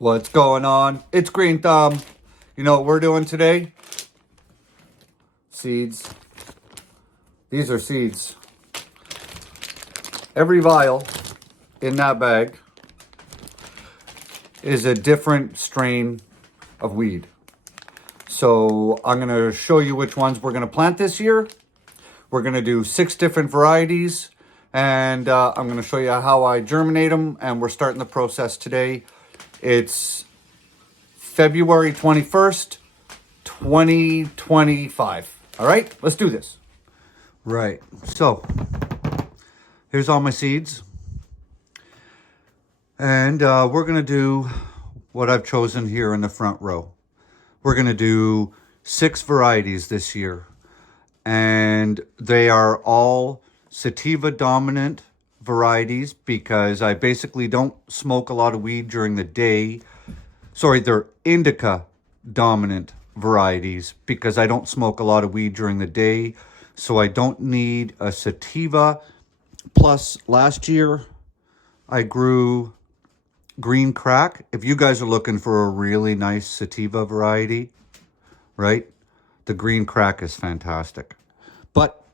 What's going on? It's Green Thumb. You know what we're doing today? Seeds. These are seeds. Every vial in that bag is a different strain of weed. So I'm going to show you which ones we're going to plant this year. We're going to do 6 different varieties, and I'm going to show you how I germinate them, and we're starting the process today. It's February 21st, 2025. All right, let's do this. Right, so here's all my seeds. And we're going to do what I've chosen here in the front row. We're going to do 6 varieties this year. And they are all sativa dominant varieties because I basically don't smoke a lot of weed during the day. Sorry, they're indica dominant varieties because I don't smoke a lot of weed during the day. So I don't need a sativa. Plus, last year I grew green crack. If you guys are looking for a really nice sativa variety, right? The green crack is fantastic. But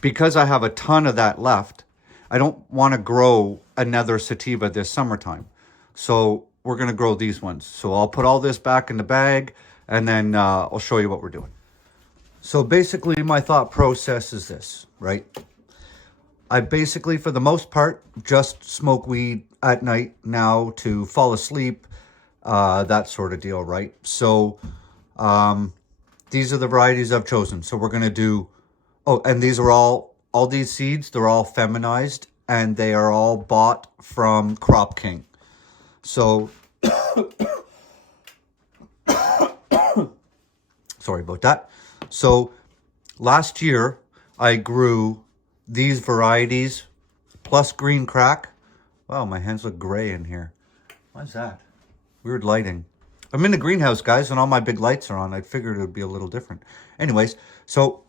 because I have a ton of that left, I don't want to grow another sativa this summertime. So we're going to grow these ones. So I'll put all this back in the bag, and then I'll show you what we're doing. So basically my thought process is this, right? I basically, for the most part, just smoke weed at night now to fall asleep, that sort of deal, right? So these are the varieties I've chosen. So we're going to do, oh, and these are all these seeds, they're all feminized, and they are all bought from Crop King. So, sorry about that. So last year I grew these varieties plus green crack. Wow, my hands look gray in here. What's that? Weird lighting. I'm in the greenhouse, guys, and all my big lights are on. I figured it would be a little different. Anyways, so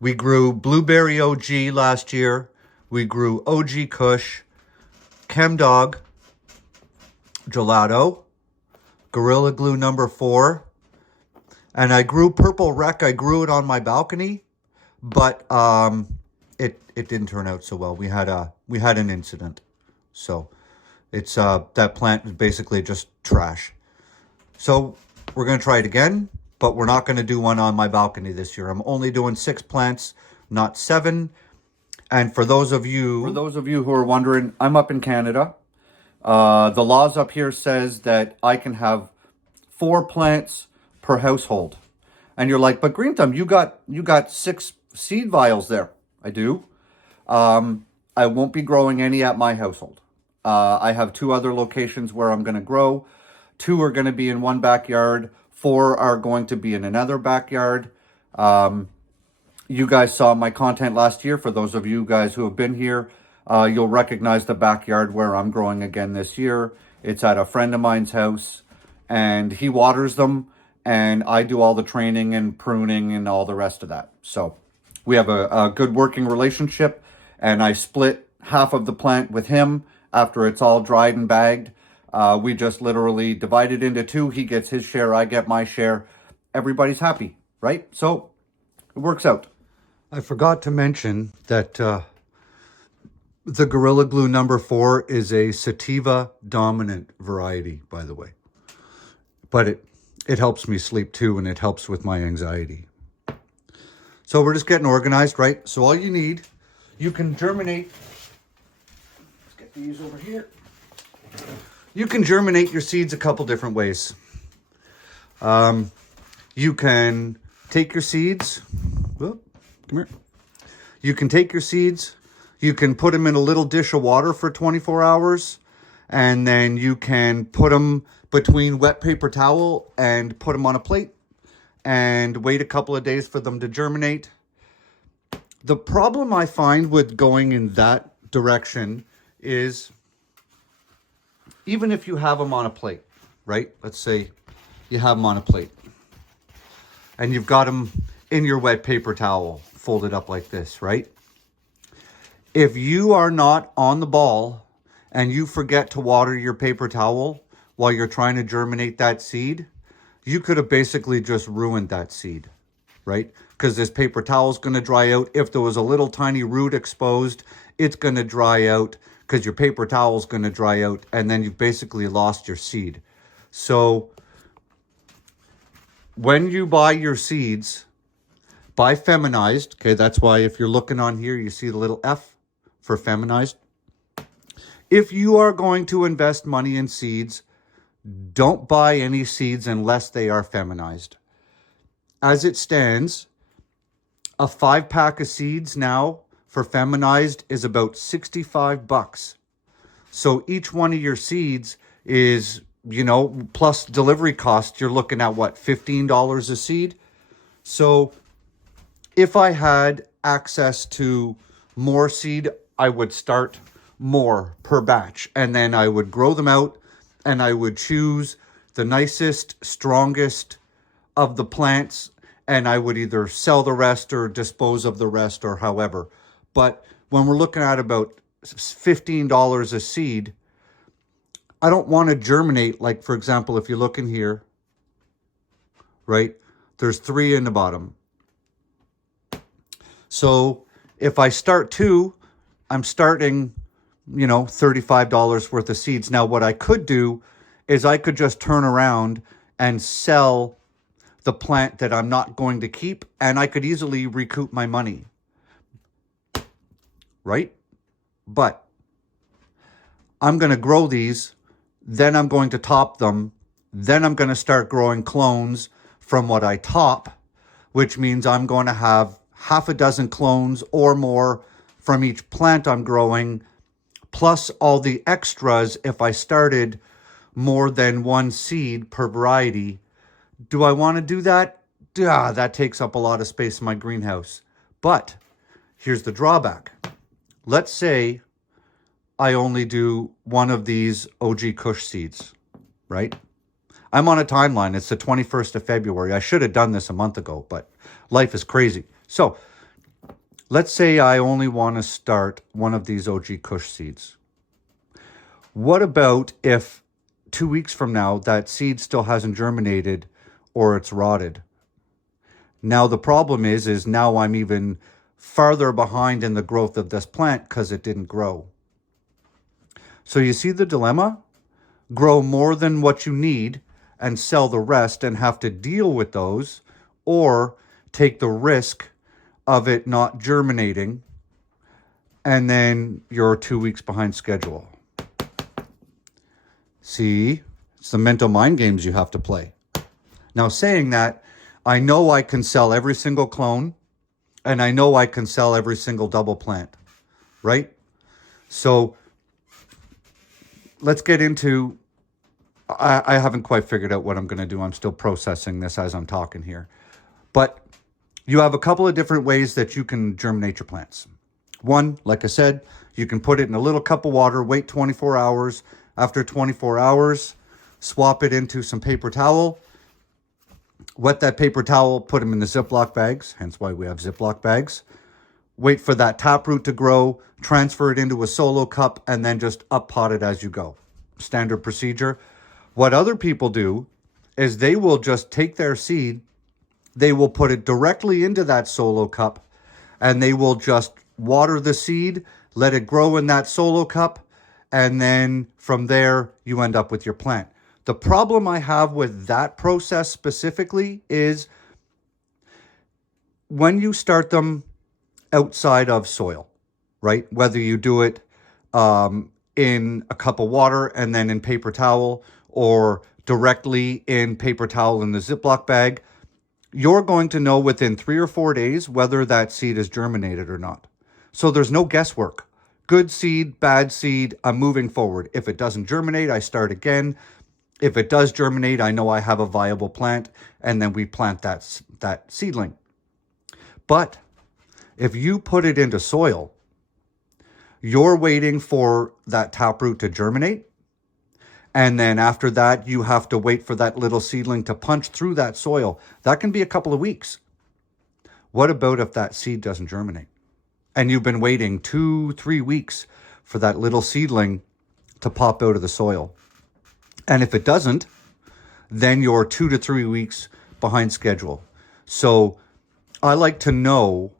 we grew Blueberry OG last year. We grew OG Kush, Chemdog, Gelato, Gorilla Glue number 4, and I grew Purple Wreck. I grew it on my balcony, but it didn't turn out so well. We had an incident, so it's that plant is basically just trash. So we're gonna try it again, but we're not gonna do one on my balcony this year. I'm only doing 6 plants, not 7. And for those of you who are wondering, I'm up in Canada. The laws up here says that I can have 4 plants per household. And you're like, but Green Thumb, you got 6 seed vials there. I do. I won't be growing any at my household. I have 2 other locations where I'm going to grow. 2 are going to be in one backyard. 4 are going to be in another backyard. You guys saw my content last year. For those of you guys who have been here, you'll recognize the backyard where I'm growing again this year. It's at a friend of mine's house, and he waters them, and I do all the training and pruning and all the rest of that. So we have a good working relationship, and I split half of the plant with him after it's all dried and bagged. We just literally divide it into 2. He gets his share, I get my share. Everybody's happy, right? So it works out. I forgot to mention that the Gorilla Glue number 4 is a sativa dominant variety, by the way. But it helps me sleep too, and it helps with my anxiety. So we're just getting organized, right? So all you need, you can germinate. Let's get these over here. You can germinate your seeds a couple different ways. You can take your seeds. Whoop, come here. You can take your seeds. You can put them in a little dish of water for 24 hours. And then you can put them between wet paper towel and put them on a plate and wait a couple of days for them to germinate. The problem I find with going in that direction is even if you have them on a plate, right? Let's say you have them on a plate and you've got them in your wet paper towel folded up like this, right? If you are not on the ball and you forget to water your paper towel while you're trying to germinate that seed, you could have basically just ruined that seed, right? Because this paper towel is going to dry out. If there was a little tiny root exposed, it's going to dry out because your paper towel is going to dry out, and then you've basically lost your seed. So when you buy your seeds, buy feminized. Okay, that's why if you're looking on here, you see the little F for feminized. If you are going to invest money in seeds, don't buy any seeds unless they are feminized. As it stands, a 5-pack of seeds now for feminized is about $65. So each one of your seeds is, plus delivery costs, you're looking at what, $15 a seed? So if I had access to more seed, I would start more per batch, and then I would grow them out, and I would choose the nicest, strongest of the plants, and I would either sell the rest or dispose of the rest or however. But when we're looking at about $15 a seed, I don't want to germinate. Like, for example, if you look in here, right, there's 3 in the bottom. So if I start 2, I'm starting, $35 worth of seeds. Now, what I could do is I could just turn around and sell the plant that I'm not going to keep, and I could easily recoup my money, right? But I'm going to grow these, then I'm going to top them, then I'm going to start growing clones from what I top, which means I'm going to have half a dozen clones or more from each plant I'm growing, plus all the extras if I started more than 1 seed per variety. Do I want to do that? That takes up a lot of space in my greenhouse. But here's the drawback. Let's say I only do one of these OG Kush seeds, right? I'm on a timeline. It's the 21st of February. I should have done this a month ago, but life is crazy. So let's say I only want to start one of these OG Kush seeds. What about if 2 weeks from now that seed still hasn't germinated or it's rotted? Now the problem is now I'm even farther behind in the growth of this plant because it didn't grow. So you see the dilemma? Grow more than what you need and sell the rest and have to deal with those, or take the risk of it not germinating and then you're 2 weeks behind schedule. See, it's the mental mind games you have to play. Now, saying that, I know I can sell every single clone, and I know I can sell every single double plant, right? So let's get into, I haven't quite figured out what I'm going to do. I'm still processing this as I'm talking here. But you have a couple of different ways that you can germinate your plants. One, like I said, you can put it in a little cup of water, wait 24 hours. After 24 hours, swap it into some paper towel, wet that paper towel, put them in the Ziploc bags, hence why we have Ziploc bags. Wait for that taproot to grow, transfer it into a solo cup, and then just up pot it as you go. Standard procedure. What other people do is they will just take their seed, they will put it directly into that solo cup, and they will just water the seed, let it grow in that solo cup, and then from there, you end up with your plant. The problem I have with that process specifically is when you start them outside of soil, right? Whether you do it in a cup of water and then in paper towel, or directly in paper towel in the Ziploc bag, you're going to know within 3 or 4 days whether that seed is germinated or not. So there's no guesswork. Good seed, bad seed, I'm moving forward. If it doesn't germinate, I start again. If it does germinate, I know I have a viable plant, and then we plant that seedling. But if you put it into soil, you're waiting for that taproot to germinate, and then after that, you have to wait for that little seedling to punch through that soil. That can be a couple of weeks. What about if that seed doesn't germinate? And you've been waiting 2-3 weeks for that little seedling to pop out of the soil. And if it doesn't, then you're 2 to 3 weeks behind schedule. So I like to know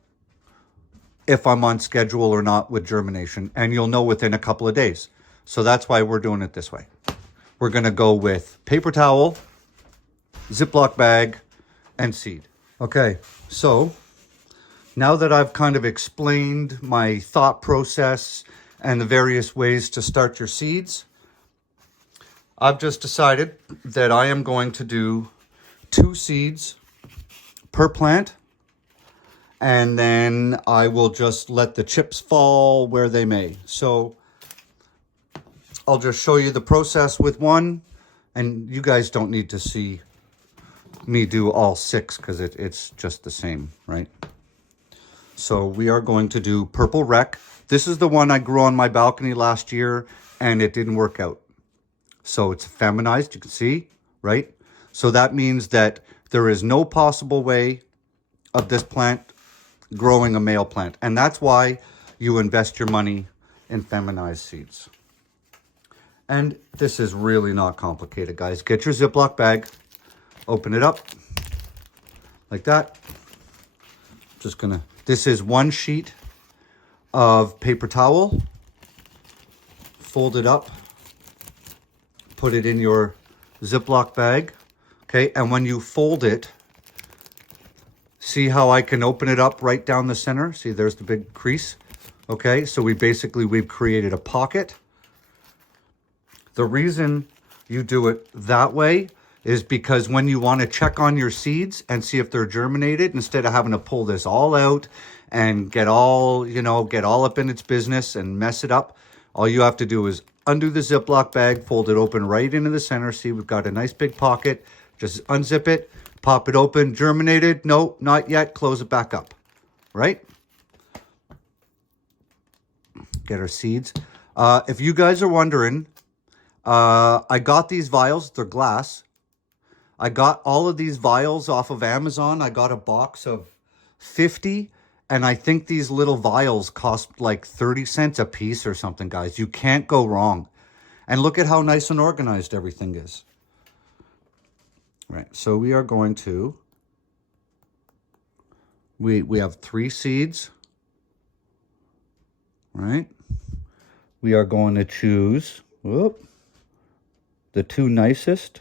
if I'm on schedule or not with germination, and you'll know within a couple of days. So that's why we're doing it this way. We're going to go with paper towel, Ziploc bag, and seed. Okay, so now that I've kind of explained my thought process and the various ways to start your seeds, I've just decided that I am going to do 2 seeds per plant, and then I will just let the chips fall where they may. So I'll just show you the process with one, and you guys don't need to see me do all 6 because it's just the same, right? So we are going to do purple rec. This is the one I grew on my balcony last year, and it didn't work out. So it's feminized, you can see, right? So that means that there is no possible way of this plant growing a male plant. And that's why you invest your money in feminized seeds. And this is really not complicated, guys. Get your Ziploc bag, open it up like that. Just gonna, this is 1 sheet of paper towel. Fold it up, put it in your Ziploc bag, okay? And when you fold it, see how I can open it up right down the center? See, there's the big crease, okay? So we've created a pocket. The reason you do it that way is because when you want to check on your seeds and see if they're germinated, instead of having to pull this all out and get all up in its business and mess it up, all you have to do is undo the Ziploc bag, fold it open right into the center. See, we've got a nice big pocket. Just unzip it, pop it open, germinated. No, not yet. Close it back up, right? Get our seeds. If you guys are wondering, I got these vials. They're glass. I got all of these vials off of Amazon. I got a box of 50, and I think these little vials cost like 30 cents a piece or something, guys. You can't go wrong. And look at how nice and organized everything is. Right, so we are going to, we have 3 seeds, right? We are going to choose, the 2 nicest.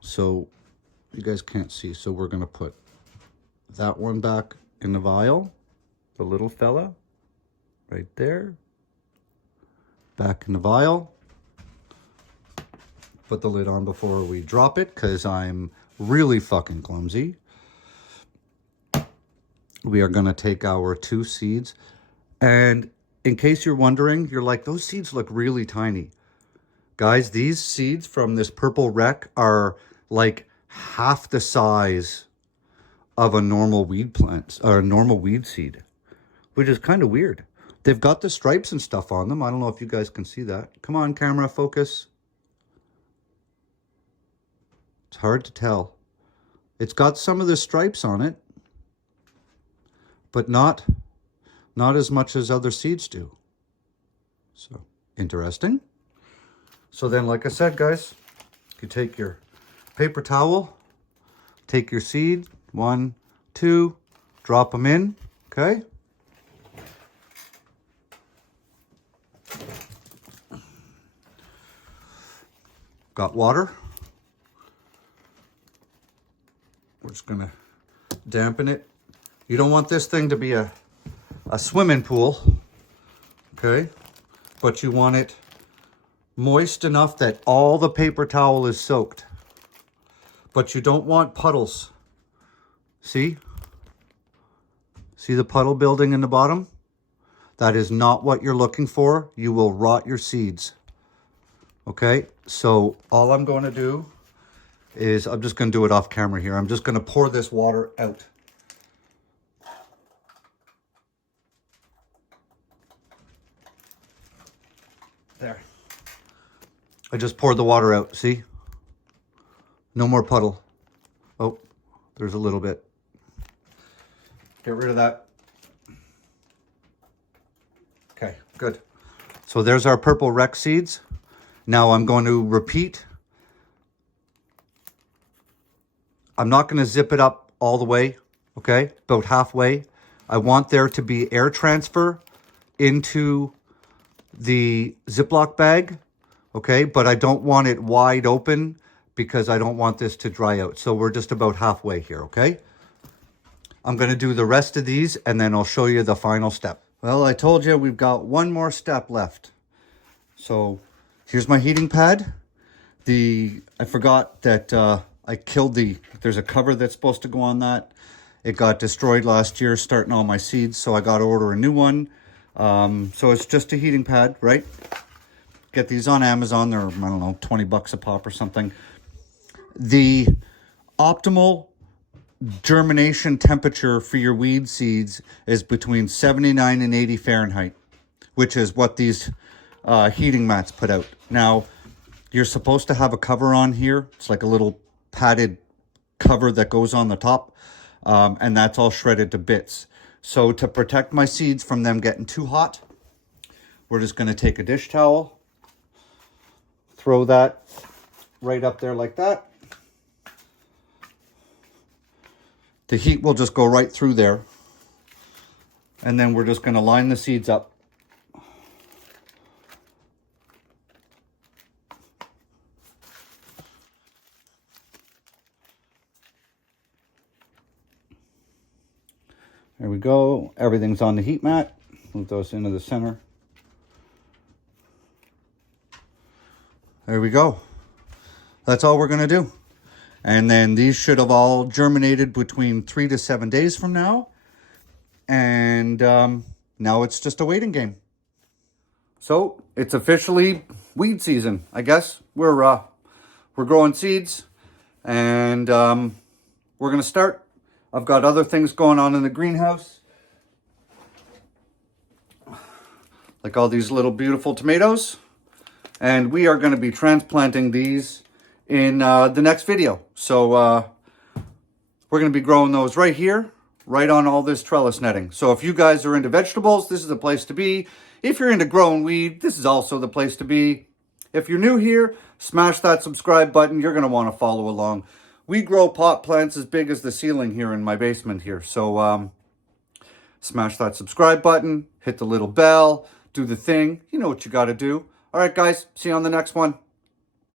So you guys can't see, so we're going to put that one back in the vial, the little fella, right there, back in the vial. Put the lid on before we drop it, because I'm really fucking clumsy. We are going to take our 2 seeds. And in case you're wondering, you're like, those seeds look really tiny. Guys, these seeds from this purple rec are like half the size of a normal weed plant, or a normal weed seed, which is kind of weird. They've got the stripes and stuff on them. I don't know if you guys can see that. Come on, camera, focus. It's hard to tell. It's got some of the stripes on it, but not as much as other seeds do. So, interesting. So then, like I said, guys, you take your paper towel, take your seed, 1, 2, drop them in, okay? Got water. We're just gonna dampen it. You don't want this thing to be a swimming pool, okay? But you want it moist enough that all the paper towel is soaked. But you don't want puddles. See? See the puddle building in the bottom? That is not what you're looking for. You will rot your seeds. Okay, so all I'm going to do is, I'm just going to do it off camera here. I'm just going to pour this water out. There. I just poured the water out, see? No more puddle. Oh, there's a little bit. Get rid of that. Okay, good. So there's our purple rec seeds. Now I'm going to repeat. I'm not going to zip it up all the way, okay? About halfway. I want there to be air transfer into the Ziploc bag, okay? But I don't want it wide open because I don't want this to dry out. So we're just about halfway here, okay? I'm going to do the rest of these and then I'll show you the final step. Well, I told you we've got one more step left. So here's my heating pad. I forgot that I killed there's a cover that's supposed to go on that. It got destroyed last year starting all my seeds, so I got to order a new one. So it's just a heating pad, right? Get these on Amazon. They're, I don't know, 20 bucks a pop or something. The optimal germination temperature for your weed seeds is between 79 and 80 Fahrenheit, which is what these heating mats put out. Now, you're supposed to have a cover on here. It's like a little padded cover that goes on the top, and that's all shredded to bits. So to protect my seeds from them getting too hot, we're just going to take a dish towel, throw that right up there like that. The heat will just go right through there. And then we're just going to line the seeds up. There we go. Everything's on the heat mat. Move those into the center. There we go. That's all we're going to do. And then these should have all germinated between 3 to 7 days from now. And now it's just a waiting game. So it's officially weed season, I guess. We're growing seeds, and we're going to start. I've got other things going on in the greenhouse, like all these little beautiful tomatoes. And we are going to be transplanting these in the next video. So we're going to be growing those right here, right on all this trellis netting. So if you guys are into vegetables, this is the place to be. If you're into growing weed, this is also the place to be. If you're new here, smash that subscribe button. You're going to want to follow along. We grow pot plants as big as the ceiling here in my basement here. So smash that subscribe button, hit the little bell, do the thing. You know what you got to do. All right, guys, see you on the next one.